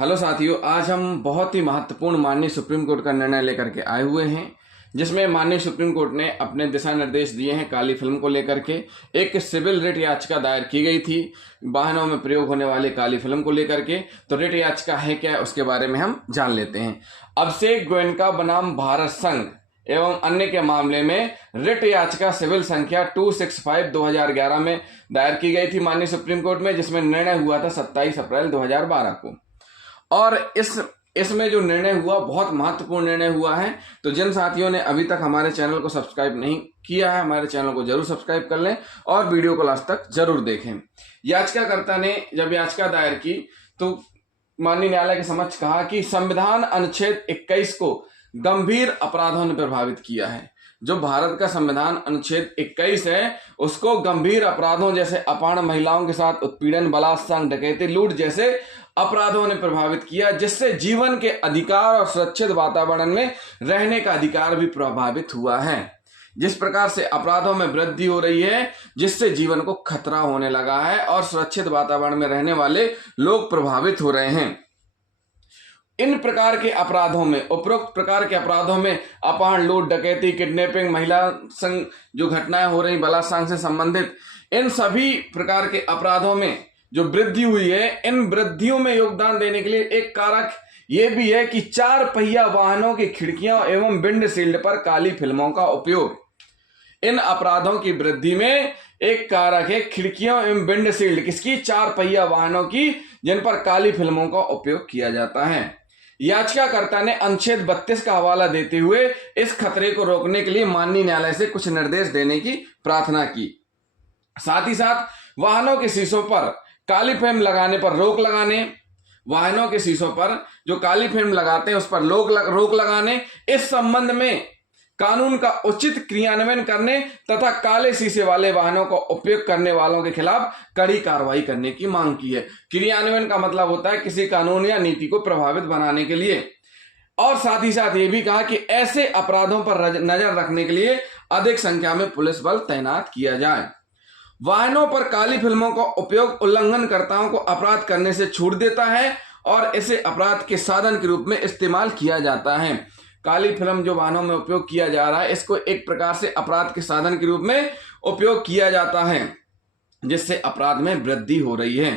Hello साथियों, आज हम बहुत ही महत्वपूर्ण माननीय सुप्रीम कोर्ट का निर्णय लेकर के आए हुए हैं, जिसमें माननीय सुप्रीम कोर्ट ने अपने दिशा निर्देश दिए हैं। काली फिल्म को लेकर के एक सिविल रिट याचिका दायर की गई थी वाहनों में प्रयोग होने वाली काली फिल्म को लेकर के। तो रिट याचिका है क्या, उसके बारे में हम जान लेते हैं। अभिषेक गोयनका बनाम भारत संघ एवं अन्य के मामले में रिट याचिका सिविल संख्या 265/2011 में दायर की गई थी माननीय सुप्रीम कोर्ट में, जिसमें निर्णय हुआ था 27 अप्रैल 2012 को। और इसमें जो निर्णय हुआ बहुत महत्वपूर्ण निर्णय हुआ है। तो जिन साथियों ने अभी तक हमारे चैनल को सब्सक्राइब नहीं किया है, हमारे चैनल को जरूर सब्सक्राइब कर लें और वीडियो को लास्ट तक जरूर देखें। याचिकाकर्ता ने जब याचिका दायर की तो माननीय न्यायालय के समक्ष कहा कि संविधान अनुच्छेद 21 को गंभीर अपराधों ने प्रभावित किया है। जो भारत का संविधान अनुच्छेद 21 है उसको गंभीर अपराधों जैसे अपहरण, महिलाओं के साथ उत्पीड़न, बलात्कार, डकैती, लूट जैसे अपराधों ने प्रभावित किया, जिससे जीवन के अधिकार और सुरक्षित वातावरण में रहने का अधिकार भी प्रभावित हुआ है। जिस प्रकार से अपराधों में वृद्धि हो रही है, जिससे जीवन को खतरा होने लगा है और सुरक्षित वातावरण में रहने वाले लोग प्रभावित हो रहे हैं। इन प्रकार के अपराधों में, उपरोक्त प्रकार के अपराधों में अपहरण, लूट, डकैती, किडनैपिंग, महिला संग जो घटनाएं हो रही, बलात्कार से संबंधित, इन सभी प्रकार के अपराधों में जो वृद्धि हुई है, इन वृद्धियों में योगदान देने के लिए एक कारक यह भी है कि 4 पहिया वाहनों की खिड़कियां एवं विंडशील्ड पर काली फिल्मों का उपयोग। इन अपराधों की वृद्धि में एक कारक है खिड़कियों एवं विंडशील्ड किसकी, 4 पहिया वाहनों की, जिन पर काली फिल्मों का उपयोग किया जाता है। याचिकाकर्ता ने अनुच्छेद 32 का हवाला देते हुए इस खतरे को रोकने के लिए माननीय न्यायालय से कुछ निर्देश देने की प्रार्थना की। साथ ही साथ वाहनों के शीशों पर काली फिल्म लगाने पर रोक लगाने, वाहनों के शीशों पर जो काली फिल्म लगाते हैं उस पर रोक लगाने, इस संबंध में कानून का उचित क्रियान्वयन करने तथा काले शीशे वाले वाहनों का उपयोग करने वालों के खिलाफ कड़ी कार्रवाई करने की मांग की है। क्रियान्वयन का मतलब होता है किसी कानून या नीति को प्रभावित बनाने के लिए। और साथ ही साथ ये भी कहा कि ऐसे अपराधों पर नजर रखने के लिए अधिक संख्या में पुलिस बल तैनात किया जाए। वाहनों पर काली फिल्मों का उपयोग उल्लंघनकर्ताओं को अपराध करने से छूट देता है और इसे अपराध के साधन के रूप में इस्तेमाल किया जाता है। काली फिल्म जो वाहनों में उपयोग किया जा रहा है, इसको एक प्रकार से अपराध के साधन के रूप में उपयोग किया जाता है, जिससे अपराध में वृद्धि हो रही है,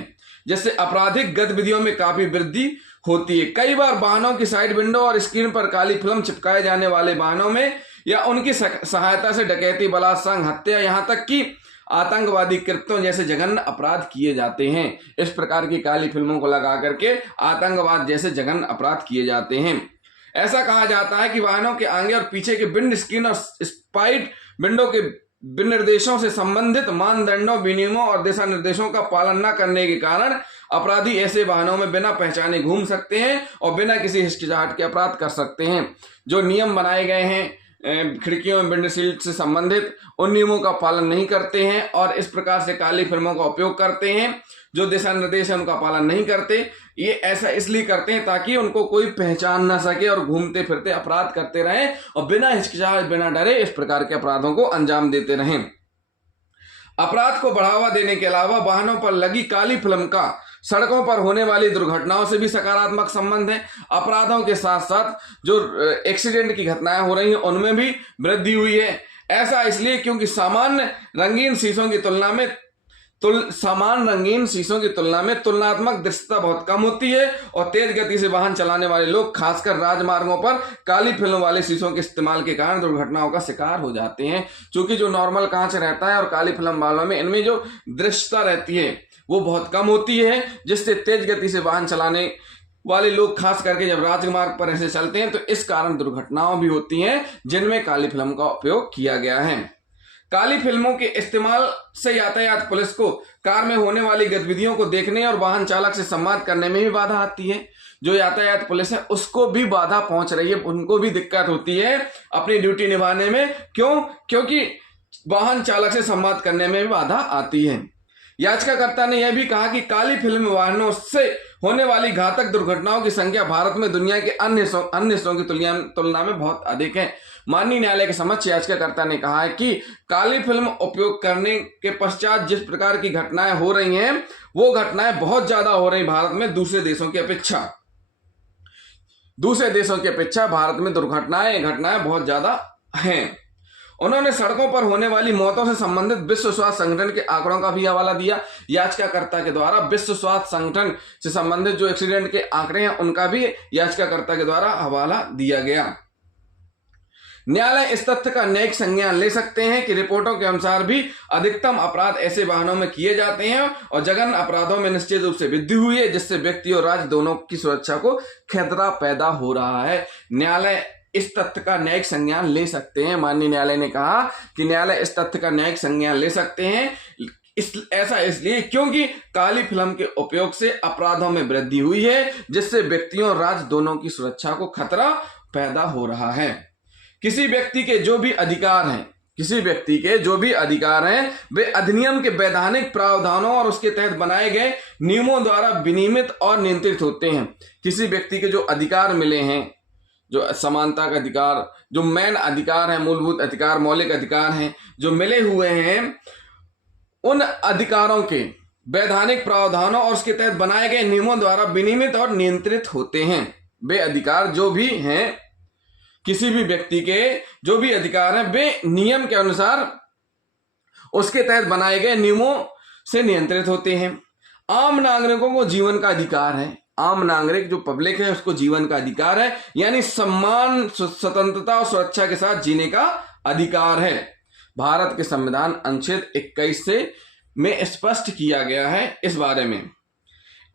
जिससे आपराधिक गतिविधियों में काफी वृद्धि होती है। कई बार वाहनों की साइड विंडो और स्क्रीन पर काली फिल्म चिपकाए जाने वाले वाहनों में या उनकी सहायता से डकैती, बलात्कार, हत्या, यहाँ तक कि आतंकवादी कृत्यों जैसे जघन्य अपराध किए जाते हैं। इस प्रकार की काली फिल्मों को लगा करके आतंकवाद जैसे जघन्य अपराध किए जाते हैं। ऐसा कहा जाता है कि वाहनों के आगे और पीछे के विंड स्क्रीन और स्पाइड विंडो के विनिर्देशों से संबंधित मानदंडों, विनियमों और दिशा निर्देशों का पालन न करने के कारण अपराधी ऐसे वाहनों में बिना पहचाने घूम सकते हैं और बिना किसी हिचकिचाहट के अपराध कर सकते हैं। जो नियम बनाए गए हैं खिड़कियों में विंडशील्ड से संबंधित, उन नियमों का पालन नहीं करते हैं और इस प्रकार से काली फिल्मों का उपयोग करते हैं। जो दिशा निर्देश है उनका पालन नहीं करते। ये ऐसा इसलिए करते हैं ताकि उनको कोई पहचान ना सके और घूमते फिरते अपराध करते रहें और बिना हिचकिचाहट, बिना डरे इस प्रकार के अपराधों को अंजाम देते रहें। अपराध को बढ़ावा देने के अलावा वाहनों पर लगी काली फिल्म का सड़कों पर होने वाली दुर्घटनाओं से भी सकारात्मक संबंध है। अपराधों के साथ साथ जो एक्सीडेंट की घटनाएं हो रही हैं उनमें भी वृद्धि हुई है। ऐसा इसलिए क्योंकि सामान्य रंगीन शीशों की तुलना में तुलनात्मक दृश्यता बहुत कम होती है और तेज गति से वाहन चलाने वाले लोग खासकर राजमार्गों पर काली फिल्म वाले शीशों के इस्तेमाल के कारण दुर्घटनाओं का शिकार हो जाते हैं। क्योंकि जो नॉर्मल कांच रहता है और काली फिल्म वालों में, इनमें जो दृश्यता रहती है वो बहुत कम होती है, जिससे तेज गति से वाहन चलाने वाले लोग खास करके जब राजमार्ग पर ऐसे चलते हैं तो इस कारण दुर्घटनाओं भी होती हैं, जिनमें काली फिल्म का उपयोग किया गया है। काली फिल्मों के इस्तेमाल से यातायात पुलिस को कार में होने वाली गतिविधियों को देखने और वाहन चालक से संवाद करने में भी बाधा आती है। जो यातायात पुलिस है उसको भी बाधा पहुंच रही है, उनको भी दिक्कत होती है अपनी ड्यूटी निभाने में। क्योंकि वाहन चालक से संवाद करने में भी बाधा आती है। याचिकाकर्ता ने यह भी कहा कि काली फिल्म वाहनों से होने वाली घातक दुर्घटनाओं की संख्या भारत में दुनिया के अन्य हिस्सों की तुलना में बहुत अधिक है। माननीय न्यायालय के समक्ष याचिकाकर्ता ने कहा है कि काली फिल्म उपयोग करने के पश्चात जिस प्रकार की घटनाएं हो रही हैं वो घटनाएं बहुत ज्यादा हो रही भारत में दूसरे देशों की अपेक्षा। दूसरे देशों की अपेक्षा भारत में घटनाएं बहुत ज्यादा हैं। उन्होंने सड़कों पर होने वाली मौतों से संबंधित विश्व स्वास्थ्य संगठन के आंकड़ों का भी हवाला दिया। याचिकाकर्ता के द्वारा विश्व स्वास्थ्य संगठन से संबंधित जो एक्सीडेंट के आंकड़े हैं उनका भी याचिकाकर्ता के द्वारा हवाला दिया गया। न्यायालय इस तथ्य का न्यायिक संज्ञान ले सकते हैं कि रिपोर्टों के अनुसार भी अधिकतम अपराध ऐसे वाहनों में किए जाते हैं और जघन्य अपराधों में निश्चित रूप से वृद्धि हुई है, जिससे व्यक्ति और राज्य दोनों की सुरक्षा को खतरा पैदा हो रहा है। न्यायालय इस तथ्य का न्यायिक संज्ञान ले सकते हैं। माननीय न्यायालय ने कहा कि न्यायालय इस तथ्य का न्यायिक संज्ञान ले सकते हैं, ऐसा इसलिए क्योंकि काली फिल्म के उपयोग से अपराधों में वृद्धि हुई है, जिससे व्यक्तियों और राज्य दोनों की सुरक्षा को खतरा पैदा हो रहा है। किसी व्यक्ति के जो भी अधिकार हैं वे अधिनियम के वैधानिक प्रावधानों और उसके तहत बनाए गए नियमों द्वारा विनियमित और नियंत्रित होते हैं। किसी व्यक्ति के जो अधिकार मिले हैं, जो समानता का अधिकार, जो मेन अधिकार है, मूलभूत अधिकार, मौलिक अधिकार हैं, जो मिले हुए हैं, उन अधिकारों के वैधानिक प्रावधानों और उसके तहत बनाए गए नियमों द्वारा विनियमित और नियंत्रित होते हैं। वे अधिकार जो भी हैं, किसी भी व्यक्ति के जो भी अधिकार हैं, वे नियम के अनुसार उसके तहत बनाए गए नियमों से नियंत्रित होते हैं। आम नागरिकों को जीवन का अधिकार है। आम नागरिक जो पब्लिक है उसको जीवन का अधिकार है, यानी सम्मान, स्वतंत्रता और सुरक्षा के साथ जीने का अधिकार है। भारत के संविधान अनुच्छेद 21 में स्पष्ट किया गया है इस बारे में।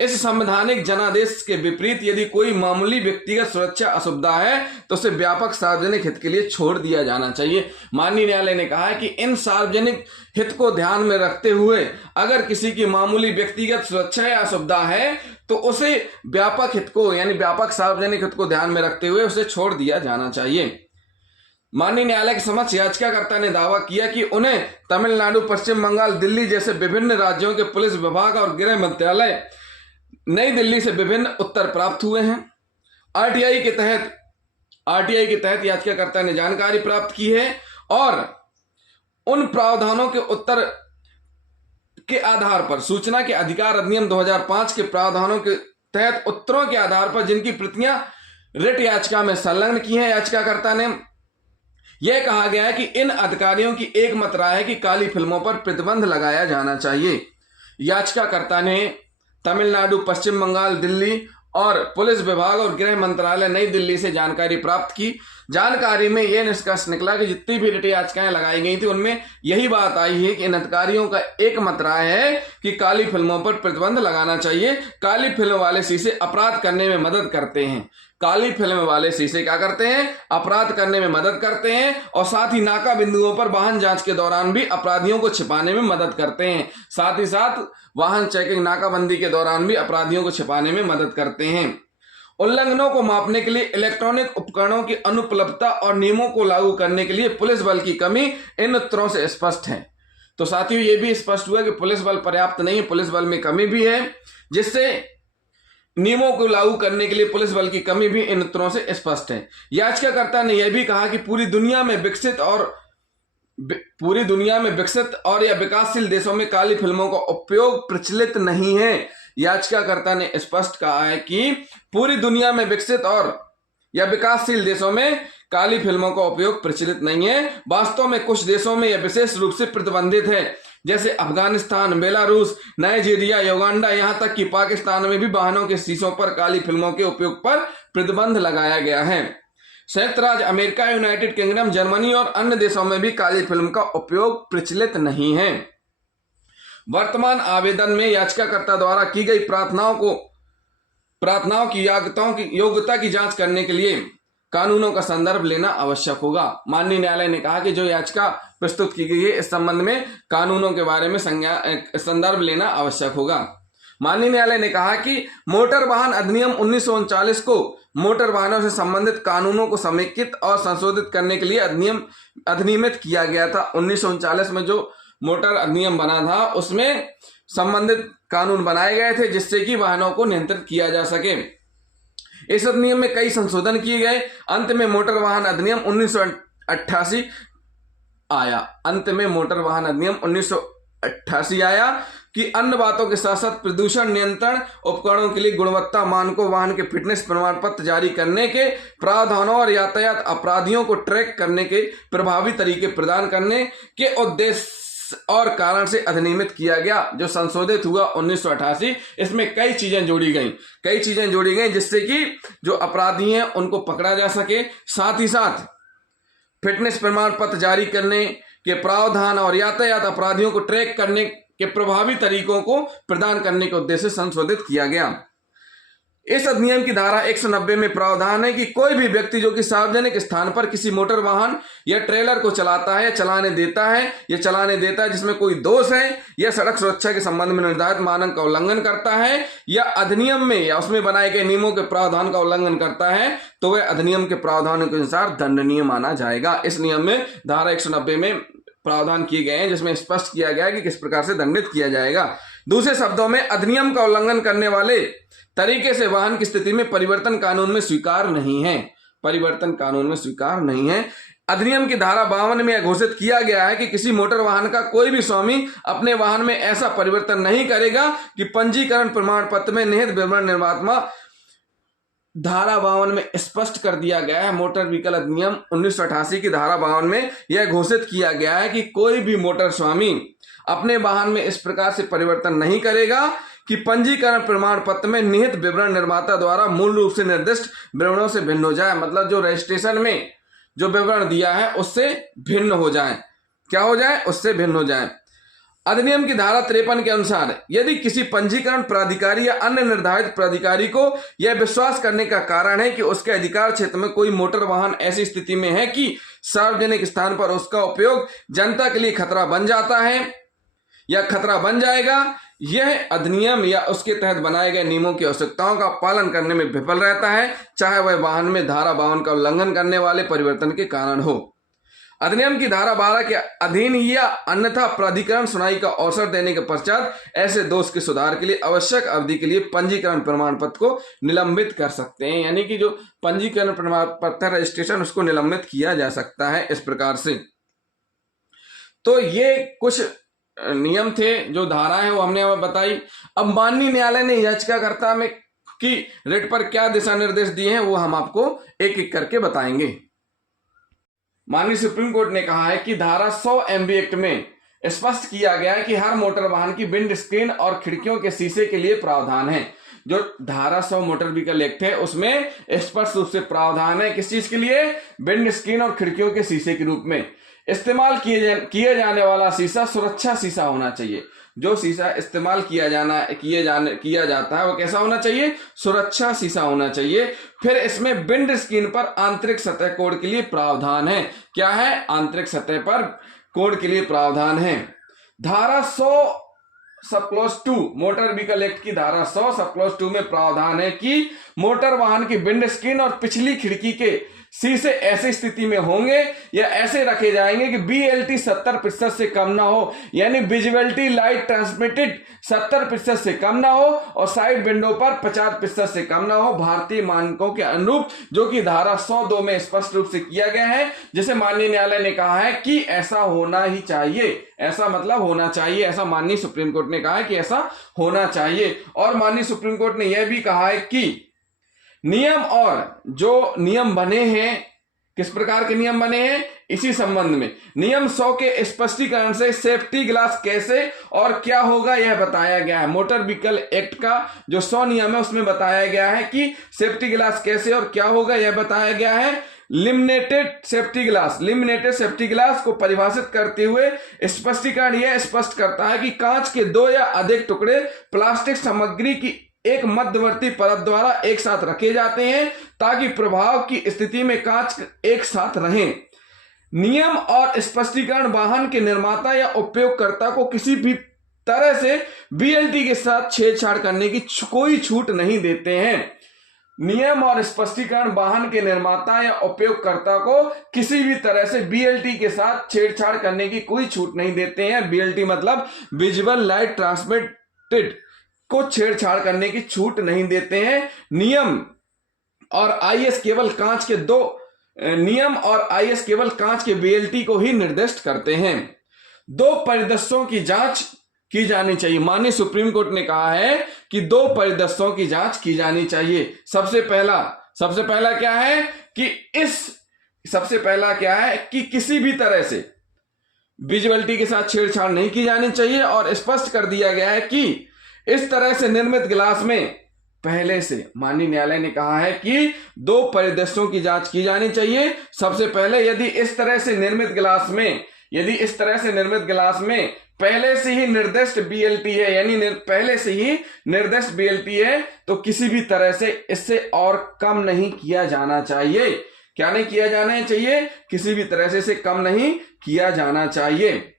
इस संवैधानिक जनादेश के विपरीत यदि कोई मामूली व्यक्तिगत सुरक्षा असुविधा है तो उसे व्यापक सार्वजनिक हित के लिए छोड़ दिया जाना चाहिए। माननीय न्यायालय ने कहा है कि इन सार्वजनिक हित को ध्यान में रखते हुए अगर किसी की मामूली व्यक्तिगत सुरक्षा या असुविधा है तो उसे व्यापक हित को, यानी व्यापक सार्वजनिक हित को ध्यान में रखते हुए उसे छोड़ दिया जाना चाहिए। माननीय न्यायालय के समक्ष याचिकाकर्ता ने दावा किया कि उन्हें तमिलनाडु, पश्चिम बंगाल, दिल्ली जैसे विभिन्न राज्यों के पुलिस विभाग और गृह मंत्रालय नई दिल्ली से विभिन्न उत्तर प्राप्त हुए हैं। आरटीआई के तहत याचिकाकर्ता ने जानकारी प्राप्त की है और उन प्रावधानों के उत्तर के आधार पर सूचना के अधिकार अधिनियम 2005 के प्रावधानों के तहत उत्तरों के आधार पर जिनकी प्रतियां रिट याचिका में संलग्न की हैं, याचिकाकर्ता ने यह कहा गया है कि इन अधिकारियों की एकमत राय है कि काली फिल्मों पर प्रतिबंध लगाया जाना चाहिए। याचिकाकर्ता ने तमिलनाडु, पश्चिम बंगाल, दिल्ली और पुलिस विभाग और गृह मंत्रालय नई दिल्ली से जानकारी प्राप्त की। जानकारी में यह निष्कर्ष निकला कि जितनी भी रिट याचिकाएं लगाई गई थी उनमें यही बात आई है कि इन अधिकारियों का एक मत राय है कि काली फिल्मों पर प्रतिबंध लगाना चाहिए। काली फिल्म वाले शीशे अपराध करने में मदद करते हैं। काली फिल्म वाले शीशे क्या करते हैं? अपराध करने में मदद करते हैं और साथ ही नाका बिंदुओं पर वाहन जांच के दौरान भी अपराधियों को छिपाने में मदद करते हैं। साथ ही साथ वाहन चेकिंग, नाकाबंदी के दौरान भी अपराधियों को छिपाने में मदद करते हैं। उल्लंघनों को मापने के लिए इलेक्ट्रॉनिक उपकरणों की अनुपलब्धता और नियमों को लागू करने के लिए पुलिस बल की कमी इन उत्तरों से स्पष्ट है। तो साथियों, ये भी स्पष्ट हुआ कि पुलिस बल पर्याप्त नहीं है, पुलिस बल में कमी भी है, जिससे नियमों को लागू करने के लिए पुलिस बल की कमी भी इन उत्तरों से स्पष्ट है। याचिकाकर्ता ने यह भी कहा कि पूरी दुनिया में विकसित और या विकासशील देशों में काली फिल्मों का उपयोग प्रचलित नहीं है। याचिकाकर्ता ने स्पष्ट कहा है कि पूरी दुनिया में विकसित और या विकासशील देशों में काली फिल्मों का उपयोग प्रचलित नहीं है। वास्तव में कुछ देशों में यह विशेष रूप से प्रतिबंधित है, जैसे अफगानिस्तान, बेलारूस, नाइजीरिया, युगांडा, यहां तक कि पाकिस्तान में भी वाहनों के शीशों पर काली फिल्मों के उपयोग पर प्रतिबंध लगाया गया है। संयुक्त राज्य अमेरिका, यूनाइटेड किंगडम, जर्मनी और अन्य देशों में भी काली फिल्म का उपयोग प्रचलित नहीं है। वर्तमान आवेदन में याचिकाकर्ता द्वारा की गई प्रार्थनाओं की योग्यता की जांच करने के लिए कानूनों का संदर्भ लेना आवश्यक होगा। माननीय न्यायालय ने कहा कि जो याचिका प्रस्तुत की गई है इस संबंध में कानूनों के बारे में संदर्भ लेना आवश्यक होगा। माननीय न्यायालय ने कहा कि मोटर वाहन अधिनियम 1939 को मोटर वाहनों से संबंधित कानूनों को समेकित और संशोधित करने के लिए अधिनियमित किया गया था। 1939 में जो मोटर अधिनियम बना था उसमें संबंधित कानून बनाए गए थे जिससे कि वाहनों को नियंत्रित किया जा सके। इस अधिनियम में कई संशोधन किए गए। अंत में मोटर वाहन अधिनियम 1988 आया। कि अन्य बातों के साथ साथ प्रदूषण नियंत्रण उपकरणों के लिए गुणवत्ता मानकों, वाहन के फिटनेस प्रमाण पत्र जारी करने के प्रावधानों और यातायात अपराधियों को ट्रैक करने के प्रभावी तरीके प्रदान करने के उद्देश्य और कारण से अधिनियमित किया गया, जो संशोधित हुआ 1988। इसमें कई चीजें जोड़ी गई जिससे कि जो अपराधी हैं उनको पकड़ा जा सके, साथ ही साथ फिटनेस प्रमाण पत्र जारी करने के प्रावधान और यातायात अपराधियों को ट्रैक करने के प्रभावी तरीकों को प्रदान करने के उद्देश्य से संशोधित किया गया। इस अधिनियम की धारा 190 में प्रावधान है कि कोई भी व्यक्ति जो कि सार्वजनिक स्थान पर किसी मोटर वाहन या ट्रेलर को चलाता है, चलाने देता है जिसमें कोई दोष है या सड़क सुरक्षा के संबंध में निर्धारित मानक का उल्लंघन करता है या अधिनियम में या उसमें बनाए गए नियमों के प्रावधान का उल्लंघन करता है, तो वह अधिनियम के प्रावधानों के अनुसार दंडनीय माना जाएगा। इस नियम में धारा 190 में प्रावधान किए गए हैं जिसमें स्पष्ट किया गया है कि किस प्रकार से दंडित किया जाएगा। दूसरे शब्दों में, अधिनियम का उल्लंघन करने वाले तरीके से वाहन की स्थिति में परिवर्तन कानून में स्वीकार नहीं है। अधिनियम की धारा 52 में यह घोषित किया गया है कि किसी मोटर वाहन का कोई भी स्वामी अपने वाहन में ऐसा परिवर्तन नहीं करेगा कि पंजीकरण प्रमाण पत्र में निहित विवरण निर्माता। धारा 52 में स्पष्ट कर दिया गया है, मोटर व्हीकल अधिनियम 1988 की धारा 52 में यह घोषित किया गया है कि कोई भी मोटर स्वामी अपने वाहन में इस प्रकार से परिवर्तन नहीं करेगा कि पंजीकरण प्रमाण पत्र में निहित विवरण निर्माता द्वारा मूल रूप से निर्दिष्ट विवरणों से भिन्न हो जाए। मतलब जो रजिस्ट्रेशन में जो विवरण दिया है उससे भिन्न हो जाए। क्या हो जाए? उससे भिन्न हो जाए। अधिनियम की धारा 53 के अनुसार यदि किसी पंजीकरण प्राधिकारी या अन्य निर्धारित प्राधिकारी को यह विश्वास करने का कारण है कि उसके अधिकार क्षेत्र में कोई मोटर वाहन ऐसी स्थिति में है कि सार्वजनिक स्थान पर उसका उपयोग जनता के लिए खतरा बन जाता है या खतरा बन जाएगा, यह अधिनियम या उसके तहत बनाए गए नियमों की आवश्यकताओं का पालन करने में विफल रहता है, चाहे वह वाहन में धारा 52 का उल्लंघन करने वाले परिवर्तन के कारण हो। अधिनियम की धारा 12 के अधीन या अन्यथा प्राधिकरण सुनवाई का अवसर देने के पश्चात ऐसे दोष के सुधार के लिए आवश्यक अवधि के लिए पंजीकरण प्रमाण पत्र को निलंबित कर सकते हैं। यानी कि जो पंजीकरण प्रमाण पत्र रजिस्ट्रेशन उसको निलंबित किया जा सकता है इस प्रकार से। तो ये कुछ नियम थे, जो धारा है वो हमने हमें बताई। अब माननीय न्यायालय ने याचिकाकर्ता में की रिट पर क्या दिशा निर्देश दिए हैं वो हम आपको एक एक करके बताएंगे। माननीय सुप्रीम कोर्ट ने कहा है कि धारा 100 MB एक्ट में स्पष्ट किया गया है कि हर मोटर वाहन की विंड स्क्रीन और खिड़कियों के शीशे के लिए प्रावधान है। जो धारा 100 मोटर व्हीकल एक्ट है उसमें स्पष्ट रूप से प्रावधान है किस चीज के लिए? विंड स्क्रीन और खिड़कियों के शीशे के रूप में। इस्तेमाल किए जाने वाला शीशा सुरक्षा शीशा होना चाहिए। जो शीशा इस्तेमाल किया जाता है वो कैसा होना चाहिए? सुरक्षा शीशा होना चाहिए। फिर इसमें विंड स्क्रीन पर आंतरिक सतह कोड के लिए प्रावधान है। क्या है? आंतरिक सतह पर कोड के लिए प्रावधान है। धारा 100 sub clause 2 motor vehicle act की धारा 100 सब क्लॉज 2 में प्रावधान है कि मोटर वाहन की विंड स्क्रीन और पिछली खिड़की के शीशे ऐसी स्थिति में होंगे या ऐसे रखे जाएंगे कि BLT 70% से कम ना हो, यानी विजुअलिटी लाइट ट्रांसमिटेड 70% से कम ना हो और साइड विंडो पर 50% से कम ना हो, भारतीय मानकों के अनुरूप, जो कि धारा 102 में स्पष्ट रूप से किया गया है, जिसे माननीय न्यायालय ने कहा है कि ऐसा होना ही चाहिए। ऐसा मतलब होना चाहिए, ऐसा माननीय सुप्रीम कोर्ट ने कहा है कि ऐसा होना चाहिए। और माननीय सुप्रीम कोर्ट ने यह भी कहा है कि नियम और जो नियम बने हैं, किस प्रकार के नियम बने हैं इसी संबंध में नियम 100 के स्पष्टीकरण से सेफ्टी ग्लास कैसे और क्या होगा यह बताया गया है। मोटर व्हीकल एक्ट का जो 100 नियम है उसमें बताया गया है कि सेफ्टी ग्लास कैसे और क्या होगा यह बताया गया है। लिमिनेटेड सेफ्टी ग्लास को परिभाषित करते हुए स्पष्टीकरण यह स्पष्ट करता है कि कांच के 2 या अधिक टुकड़े प्लास्टिक सामग्री की एक मध्यवर्ती परत द्वारा एक साथ रखे जाते हैं ताकि प्रभाव की स्थिति में कांच एक साथ रहें। नियम और स्पष्टीकरण वाहन के निर्माता या उपयोगकर्ता को किसी भी तरह से BLT के साथ छेड़छाड़ करने की कोई छूट नहीं देते हैं। नियम और स्पष्टीकरण वाहन के निर्माता या उपयोगकर्ता को किसी भी तरह से BLT के साथ छेड़छाड़ करने की कोई छूट नहीं देते हैं। BLT मतलब विजुअल लाइट ट्रांसमिटेड को छेड़छाड़ करने की छूट नहीं देते हैं। नियम और IS केवल कांच के BLT को ही निर्दिष्ट करते हैं। 2 परिदृश्यों की जांच की जानी चाहिए। माननीय सुप्रीम कोर्ट ने कहा है कि 2 परिदृश्यों की जांच की जानी चाहिए। सबसे पहला क्या है कि किसी भी तरह से विजुअलिटी के साथ छेड़छाड़ नहीं की जानी चाहिए, और स्पष्ट कर दिया गया है कि इस तरह से निर्मित गिलास में पहले से माननीय न्यायालय ने कहा है कि 2 परिदृश्यों की जांच की जानी चाहिए। सबसे पहले यदि इस तरह से निर्मित गिलास में पहले से ही निर्दिष्ट बीएलटी है, यानी पहले से ही निर्दिष्ट बीएलटी है, तो किसी भी तरह से इससे और कम नहीं किया जाना चाहिए। क्या नहीं किया जाना चाहिए? किसी भी तरह से इसे कम नहीं किया जाना चाहिए,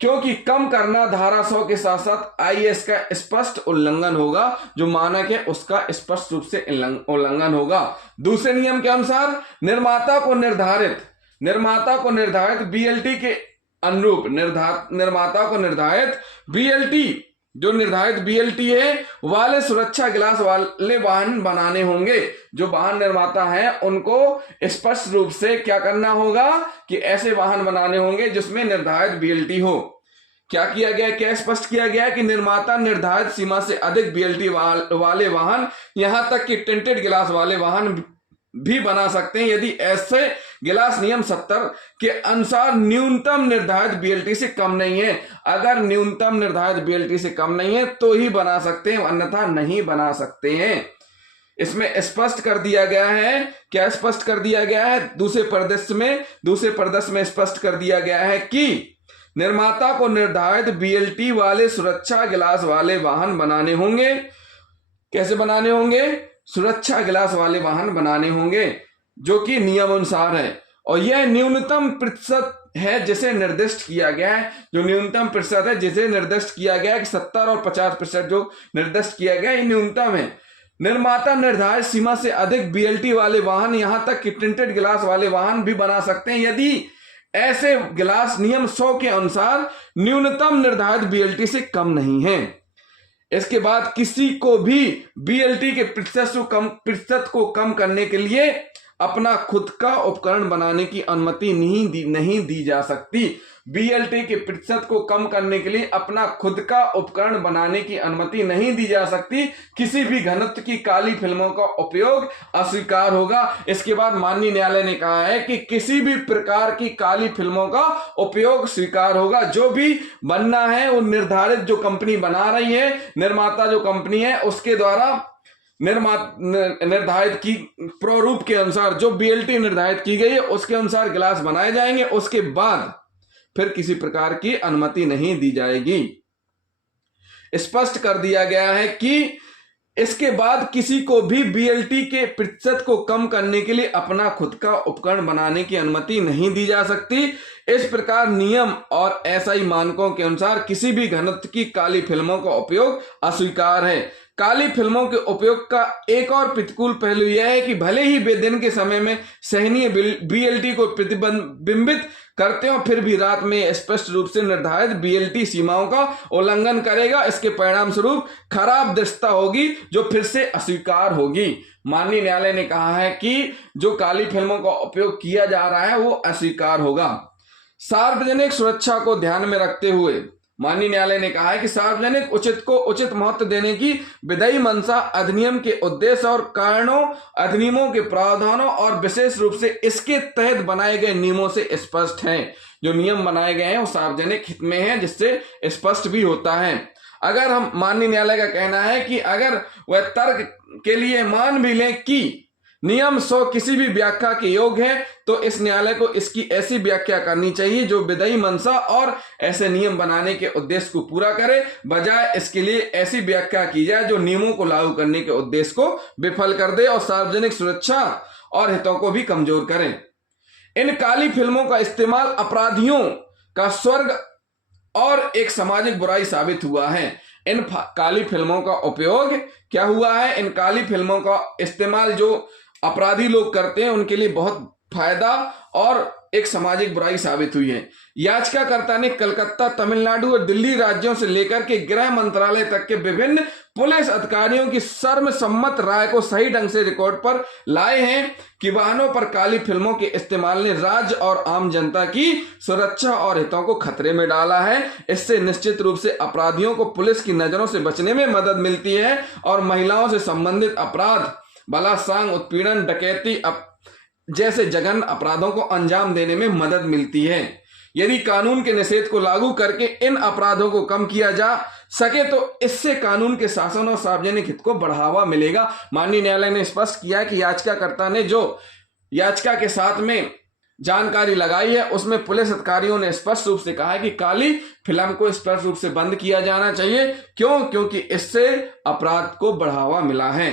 क्योंकि कम करना धारा 100 के साथ साथ आईएएस का स्पष्ट उल्लंघन होगा। जो मानक है उसका स्पष्ट रूप से उल्लंघन होगा। दूसरे नियम के अनुसार निर्माता को निर्धारित बीएलटी के अनुरूप निर्माता को निर्धारित बीएलटी है वाले सुरक्षा गिलास वाले वाहन बनाने होंगे। जो वाहन निर्माता है उनको स्पष्ट रूप से क्या करना होगा कि ऐसे वाहन बनाने होंगे जिसमें निर्धारित बीएलटी हो। क्या स्पष्ट किया गया है कि निर्माता निर्धारित सीमा से अधिक बीएलटी वाले वाहन, यहां तक कि टिंटेड गिलास वाले वाहन भी बना सकते हैं यदि ऐसे गिलास नियम 70 के अनुसार न्यूनतम निर्धारित बीएलटी से कम नहीं है। अगर न्यूनतम निर्धारित बीएलटी से कम नहीं है तो ही बना सकते हैं, अन्यथा नहीं बना सकते हैं। इसमें स्पष्ट कर दिया गया है, क्या स्पष्ट कर दिया गया है? दूसरे परिदृश्य में स्पष्ट कर दिया गया है कि निर्माता को निर्धारित बीएलटी वाले सुरक्षा गिलास वाले वाहन बनाने होंगे। कैसे बनाने होंगे? सुरक्षा गिलास वाले वाहन बनाने होंगे, जो कि नियमानुसार है, और यह न्यूनतम प्रतिशत है जिसे निर्दिष्ट किया गया है। जो न्यूनतम प्रतिशत है जिसे निर्दिष्ट किया गया है कि 70 और 50% जो निर्दिष्ट किया गया है, ये न्यूनतम है। निर्माता निर्धारित सीमा से अधिक बीएलटी वाले वाहन, यहां तक कि टिंटेड गिलास वाले वाहन भी बना सकते हैं यदि ऐसे गिलास नियम 100 के अनुसार न्यूनतम निर्धारित बीएलटी से कम नहीं है। इसके बाद किसी को भी बीएलटी के प्रतिशत को कम करने के लिए अपना खुद का उपकरण बनाने की अनुमति नहीं दी जा सकती। बीएलटी के प्रतिशत को कम करने के लिए अपना खुद का उपकरण बनाने की अनुमति नहीं दी जा सकती। किसी भी घनत्व की काली फिल्मों का उपयोग अस्वीकार होगा। इसके बाद माननीय न्यायालय ने कहा है कि किसी भी प्रकार की काली फिल्मों का उपयोग स्वीकार होगा। जो भी बनना है वो निर्धारित जो कंपनी बना रही है, निर्माता जो कंपनी है, उसके द्वारा निर्धारित की प्रारूप के अनुसार जो बीएलटी निर्धारित की गई है उसके अनुसार गिलास बनाए जाएंगे। उसके बाद फिर किसी प्रकार की अनुमति नहीं दी जाएगी। स्पष्ट कर दिया गया है कि इसके बाद किसी को भी बीएलटी के प्रतिशत को कम करने के लिए अपना खुद का उपकरण बनाने की अनुमति नहीं दी जा सकती। इस प्रकार नियम और एसआई मानकों के अनुसार किसी भी घनत्व की काली फिल्मों का उपयोग अस्वीकार है। काली फिल्मों के उपयोग का एक और प्रतिकूल पहलू यह है कि भले ही वे दिन के समय में सहनीय बीएलटी को प्रतिबिंबित करते हो, फिर भी रात में स्पष्ट रूप से निर्धारित बीएलटी सीमाओं का उल्लंघन करेगा। इसके परिणाम स्वरूप खराब दृश्यता होगी जो फिर से अस्वीकार होगी। माननीय न्यायालय ने कहा है कि जो काली फिल्मों का उपयोग किया जा रहा है वो अस्वीकार होगा। सार्वजनिक सुरक्षा को ध्यान में रखते हुए माननीय न्यायालय ने कहा है कि सार्वजनिक उचित को उचित महत्व देने की विधेयी मंशा अधिनियम के उद्देश्य और कारणों, अधिनियमों के प्रावधानों और विशेष रूप से इसके तहत बनाए गए नियमों से स्पष्ट है। जो नियम बनाए गए हैं वो सार्वजनिक हित में है, जिससे स्पष्ट भी होता है। अगर हम माननीय न्यायालय का कहना है कि अगर वह तर्क के लिए मान भी लें कि नियम 100 किसी भी व्याख्या के योग्य है, तो इस न्यायालय को इसकी ऐसी व्याख्या करनी चाहिए जो विधेयी मंशा और ऐसे नियम बनाने के उद्देश्य को पूरा करे, बजाय इसके लिए ऐसी व्याख्या की जाए जो नियमों को लागू करने के उद्देश्य को विफल कर दे और सार्वजनिक सुरक्षा और हितों को भी कमजोर करे। इन काली फिल्मों का इस्तेमाल अपराधियों का स्वर्ग और एक सामाजिक बुराई साबित हुआ है। इन काली फिल्मों का उपयोग क्या हुआ है? इन काली फिल्मों का इस्तेमाल जो अपराधी लोग करते हैं उनके लिए बहुत फायदा और एक सामाजिक बुराई साबित हुई है। याचिकाकर्ता ने कलकत्ता, तमिलनाडु और दिल्ली राज्यों से लेकर के गृह मंत्रालय तक के विभिन्न पुलिस अधिकारियों की सर्वसम्मत राय को सही ढंग से रिकॉर्ड पर लाए हैं कि वाहनों पर काली फिल्मों के इस्तेमाल ने राज्य और आम जनता की सुरक्षा और हितों को खतरे में डाला है। इससे निश्चित रूप से अपराधियों को पुलिस की नजरों से बचने में मदद मिलती है और महिलाओं से संबंधित अपराध, बलात्कार, उत्पीड़न, डकैती जैसे जघन्य अपराधों को अंजाम देने में मदद मिलती है। यदि कानून के निषेध को लागू करके इन अपराधों को कम किया जा सके तो इससे कानून के शासन और सार्वजनिक हित को बढ़ावा मिलेगा। माननीय न्यायालय ने स्पष्ट किया कि याचिकाकर्ता ने जो याचिका के साथ में जानकारी लगाई है उसमें पुलिस अधिकारियों ने स्पष्ट रूप से कहा है कि काली फिल्म को स्पष्ट रूप से बंद किया जाना चाहिए। क्योंकि इससे अपराध को बढ़ावा मिला है।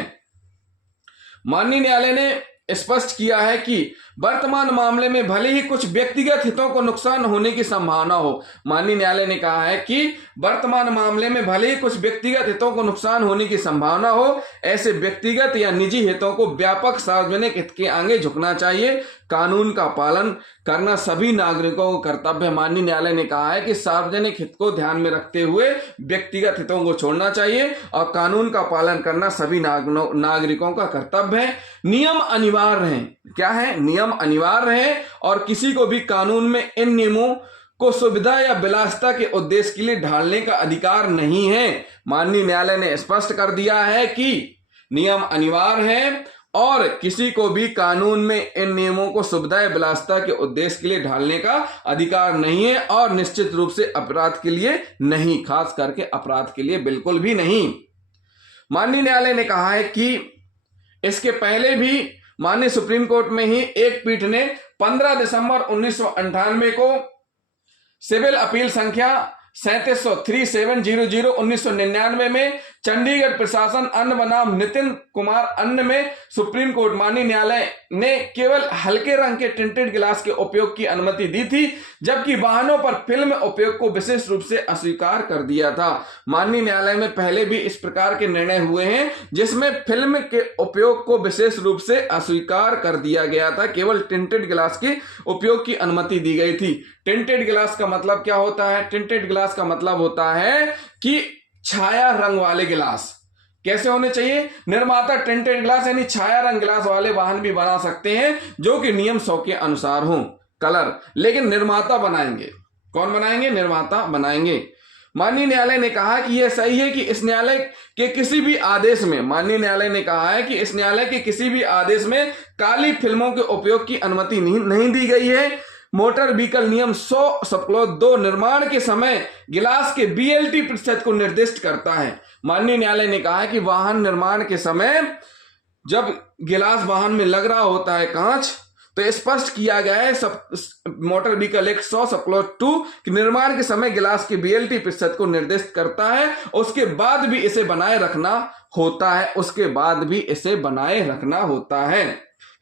माननीय न्यायालय ने स्पष्ट किया है कि वर्तमान मामले में भले ही कुछ व्यक्तिगत हितों को नुकसान होने की संभावना हो, माननीय न्यायालय ने कहा है कि वर्तमान मामले में भले ही कुछ व्यक्तिगत हितों को नुकसान होने की संभावना हो, ऐसे व्यक्तिगत या निजी हितों को व्यापक सार्वजनिक हित के आगे झुकना चाहिए। कानून का पालन करना सभी नागरिकों का कर्तव्य है। माननीय न्यायालय ने कहा है कि सार्वजनिक हित को ध्यान में रखते हुए व्यक्तिगत हितों को छोड़ना चाहिए और कानून का पालन करना सभी नागरिकों का कर्तव्य है। नियम अनिवार्य है। क्या है? नियम अनिवार्य है और किसी को भी कानून में इन नियमों को सुविधा या विलासिता के उद्देश्य के लिए ढालने का अधिकार नहीं है। माननीय न्यायालय ने स्पष्ट कर दिया है कि नियम अनिवार्य है और किसी को भी कानून में इन नियमों को सुविधा या विलासिता के उद्देश्य के लिए ढालने का अधिकार नहीं है और निश्चित रूप से अपराध के लिए नहीं, खास करके अपराध के लिए बिल्कुल भी नहीं। माननीय न्यायालय ने कहा है कि इसके पहले भी माननीय सुप्रीम कोर्ट में ही एक पीठ ने 15 दिसंबर 1998 को सिविल अपील संख्या 3700 1999 में चंडीगढ़ प्रशासन अन्न बनाम नितिन कुमार अन्न में सुप्रीम कोर्ट माननीय न्यायालय ने केवल हल्के रंग के टिंटेड गिलास के उपयोग की अनुमति दी थी, जबकि वाहनों पर फिल्म उपयोग को विशेष रूप से अस्वीकार कर दिया था। माननीय न्यायालय में पहले भी इस प्रकार के निर्णय हुए हैं जिसमें फिल्म के उपयोग को विशेष रूप से अस्वीकार कर दिया गया था, केवल टिंटेड गिलास के उपयोग की अनुमति दी गई थी। टिंटेड गिलास का मतलब क्या होता है? टिंटेड गिलास का मतलब होता है कि छाया रंग वाले गिलास कैसे होने चाहिए? निर्माता टिंटेड गिलास यानी छाया रंग गिलास वाले वाहन भी बना सकते हैं जो कि नियम 100 के अनुसार हो कलर, लेकिन निर्माता बनाएंगे। कौन बनाएंगे? निर्माता बनाएंगे। माननीय न्यायालय ने कहा कि यह सही है कि इस न्यायालय के किसी भी आदेश में, माननीय न्यायालय ने कहा है कि इस न्यायालय के किसी भी आदेश में काली फिल्मों के उपयोग की अनुमति नहीं दी गई है। मोटर व्हीकल नियम 100/2 निर्माण के समय गिलास के BLT प्रतिशत को निर्दिष्ट करता है। माननीय न्यायालय ने कहा है कि वाहन निर्माण के समय जब गिलास वाहन में लग रहा होता है कांच, तो स्पष्ट किया गया है मोटर व्हीकल एक्ट 100/2 कि निर्माण के समय गिलास के BLT प्रतिशत को निर्दिष्ट करता है। उसके बाद भी इसे बनाए रखना होता है। उसके बाद भी इसे बनाए रखना होता है।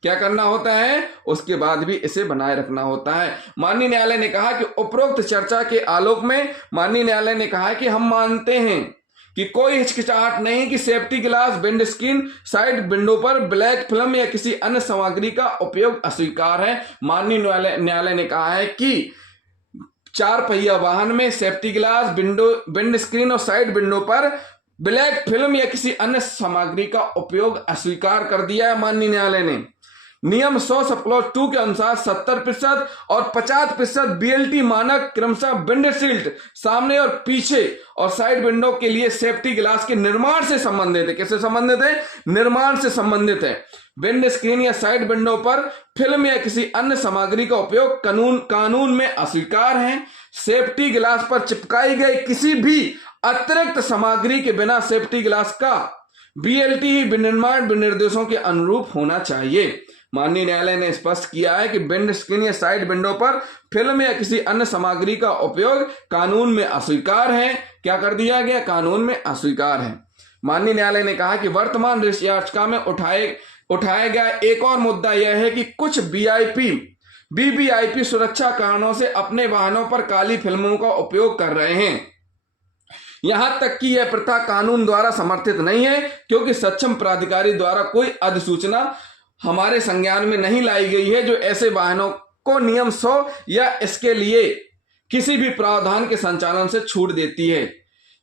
क्या करना होता है? उसके बाद भी इसे बनाए रखना होता है। माननीय न्यायालय ने कहा कि उपरोक्त चर्चा के आलोक में माननीय न्यायालय ने कहा कि हम मानते हैं कि कोई हिचकिचाहट नहीं कि सेफ्टी गिलास, विंड स्क्रीन, साइड विंडो पर ब्लैक फिल्म या किसी अन्य सामग्री का उपयोग अस्वीकार है। माननीय न्यायालय ने कहा है कि 4 पहिया वाहन में सेफ्टी गिलास, विंड स्क्रीन और साइड विंडो पर ब्लैक फिल्म या किसी अन्य सामग्री का उपयोग अस्वीकार कर दिया है। माननीय न्यायालय ने नियम 100/2 के अनुसार 70% और 50% BLT मानक क्रमशः विंडशील्ड सामने और पीछे और साइड विंडो के लिए सेफ्टी गिलास के निर्माण से संबंधित है। किससे संबंधित है? निर्माण से संबंधित है। विंड स्क्रीन या साइड विंडो पर फिल्म या किसी अन्य सामग्री का उपयोग कानून में अस्वीकार है। सेफ्टी गिलास पर चिपकाई गई किसी भी अतिरिक्त सामग्री के बिना सेफ्टी गिलास का BLT विनिर्माण विनिर्देशों के अनुरूप होना चाहिए। माननीय न्यायालय ने स्पष्ट किया है कि विंड स्क्रीन या साइड विंडो पर फिल्म या किसी अन्य सामग्री का उपयोग कानून में अस्वीकार है। क्या कर दिया गया? कानून में अस्वीकार है। माननीय न्यायालय ने कहा कि वर्तमान याचिका में उठाया गया एक और मुद्दा यह है कि कुछ VVIP सुरक्षा कारणों से अपने वाहनों पर काली फिल्मों का उपयोग कर रहे हैं। यहां तक कि यह प्रथा कानून द्वारा समर्थित नहीं है, क्योंकि सक्षम प्राधिकारी द्वारा कोई अधिसूचना हमारे संज्ञान में नहीं लाई गई है जो ऐसे वाहनों को नियम 100 या इसके लिए किसी भी प्रावधान के संचालन से छूट देती है।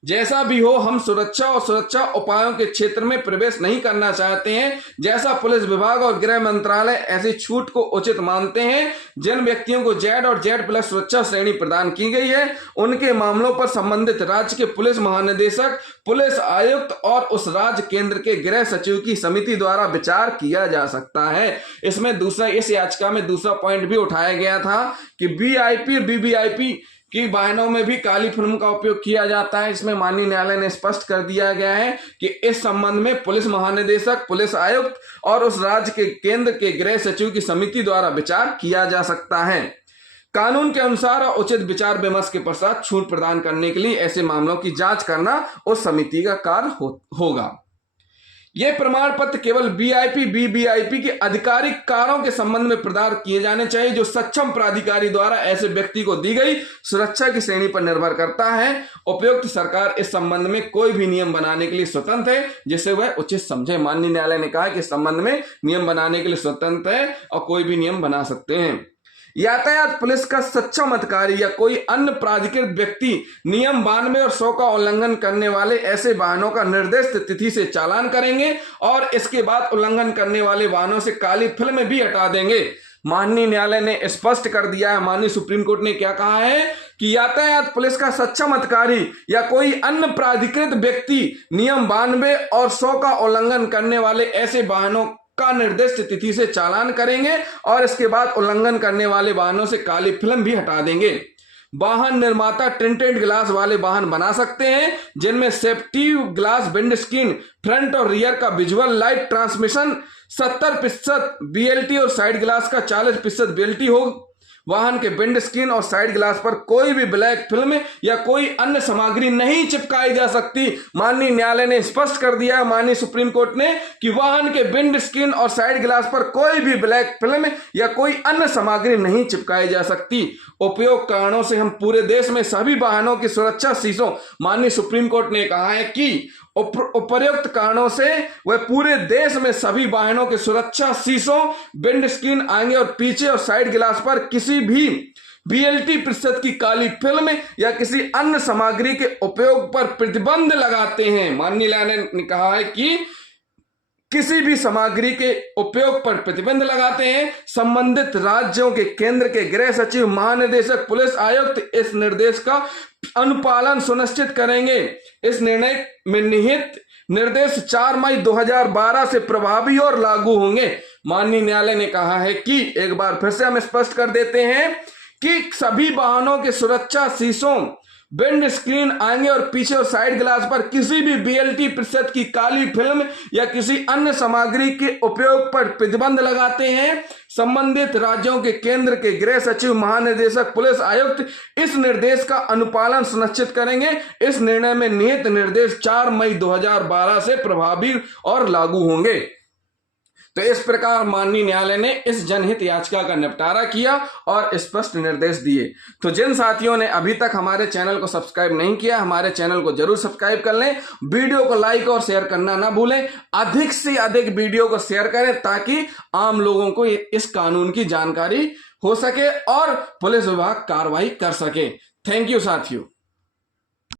जैसा भी हो, हम सुरक्षा और सुरक्षा उपायों के क्षेत्र में प्रवेश नहीं करना चाहते हैं। जैसा पुलिस विभाग और गृह मंत्रालय ऐसी छूट को उचित मानते हैं, जिन व्यक्तियों को Z और Z+ सुरक्षा श्रेणी प्रदान की गई है, उनके मामलों पर संबंधित राज्य के पुलिस महानिदेशक, पुलिस आयुक्त और उस राज्य केंद्र के गृह सचिव की समिति द्वारा विचार किया जा सकता है। इस याचिका में दूसरा पॉइंट भी उठाया गया था कि VIP और VVIP कि वाहनों में भी काली फिल्म का उपयोग किया जाता है। इसमें माननीय न्यायालय ने स्पष्ट कर दिया गया है कि इस संबंध में पुलिस महानिदेशक, पुलिस आयुक्त और उस राज्य के केंद्र के गृह सचिव की समिति द्वारा विचार किया जा सकता है। कानून के अनुसार और उचित विचार विमर्श के पश्चात छूट प्रदान करने के लिए ऐसे मामलों की जांच करना उस समिति का कार्य होगा। ये प्रमाण पत्र केवल VIP, VVIP के आधिकारिक कार्यों के संबंध में प्रदान किए जाने चाहिए जो सक्षम प्राधिकारी द्वारा ऐसे व्यक्ति को दी गई सुरक्षा की श्रेणी पर निर्भर करता है। उपयुक्त सरकार इस संबंध में कोई भी नियम बनाने के लिए स्वतंत्र है जिसे वह उचित समझे। माननीय न्यायालय ने कहा कि इस संबंध में नियम बनाने के लिए स्वतंत्र है और कोई भी नियम बना सकते हैं। यातायात पुलिस का सक्षम अधिकारी या कोई अन्य प्राधिकृत व्यक्ति नियम 92 और 100 का उल्लंघन करने वाले ऐसे वाहनों का निर्दिष्ट तिथि से चालान करेंगे और इसके बाद उल्लंघन करने वाले वाहनों से काली फिल्म भी हटा देंगे। माननीय न्यायालय ने स्पष्ट कर दिया है, माननीय सुप्रीम कोर्ट ने क्या कहा है कि यातायात पुलिस का सक्षम अधिकारी या कोई अन्य प्राधिकृत व्यक्ति नियम 92 और 100 का उल्लंघन करने वाले ऐसे वाहनों का निर्दिष्ट तिथि से चालान करेंगे और इसके बाद उल्लंघन करने वाले वाहनों से काली फिल्म भी हटा देंगे। वाहन निर्माता टिंटेड ग्लास वाले वाहन बना सकते हैं जिनमें safety glass wind screen, front और रियर का विजुअल लाइट ट्रांसमिशन 70% BLT और साइड ग्लास का 40% BLT हो। वाहन के विंड स्क्रीन और साइड ग्लास पर कोई भी ब्लैक फिल्म या कोई अन्य सामग्री नहीं चिपकाई जा सकती। माननीय न्यायालय ने स्पष्ट कर दिया है, माननीय सुप्रीम कोर्ट ने, कि वाहन के विंड स्क्रीन और साइड ग्लास पर कोई भी ब्लैक फिल्म या कोई अन्य सामग्री नहीं चिपकाई जा सकती। उपयोग कारणों से हम पूरे देश में सभी वाहनों की सुरक्षा शीशों, माननीय सुप्रीम कोर्ट ने कहा है कि उपर्युक्त कारणों से वह पूरे देश में सभी वाहनों के सुरक्षा शीशों, विंड स्क्रीन, आगे और पीछे और साइड ग्लास पर किसी भी BLT% की काली फिल्म या किसी अन्य सामग्री के उपयोग पर प्रतिबंध लगाते हैं। माननीय न्यायालय ने कहा है कि किसी भी सामग्री के उपयोग पर प्रतिबंध लगाते हैं। संबंधित राज्यों के केंद्र के गृह सचिव, महानिदेशक, पुलिस आयुक्त इस निर्देश का अनुपालन सुनिश्चित करेंगे। इस निर्णय में निहित निर्देश 4 मई 2012 से प्रभावी और लागू होंगे। माननीय न्यायालय ने कहा है कि एक बार फिर से हम स्पष्ट कर देते हैं कि सभी वाहनों के सुरक्षा शीशों, विंड स्क्रीन, आगे और पीछे और साइड ग्लास पर किसी भी BLT% की काली फिल्म या किसी अन्य सामग्री के उपयोग पर प्रतिबंध लगाते हैं। संबंधित राज्यों के केंद्र के गृह सचिव, महानिदेशक, पुलिस आयुक्त इस निर्देश का अनुपालन सुनिश्चित करेंगे। इस निर्णय में निहित निर्देश 4 मई 2012 से प्रभावी और लागू होंगे। तो इस प्रकार माननीय न्यायालय ने इस जनहित याचिका का निपटारा किया और स्पष्ट निर्देश दिए। तो जिन साथियों ने अभी तक हमारे चैनल को सब्सक्राइब नहीं किया, हमारे चैनल को जरूर सब्सक्राइब कर लें। वीडियो को लाइक और शेयर करना ना भूलें। अधिक से अधिक वीडियो को शेयर करें ताकि आम लोगों को इस कानून की जानकारी हो सके और पुलिस विभाग कार्रवाई कर सके। थैंक यू साथियों।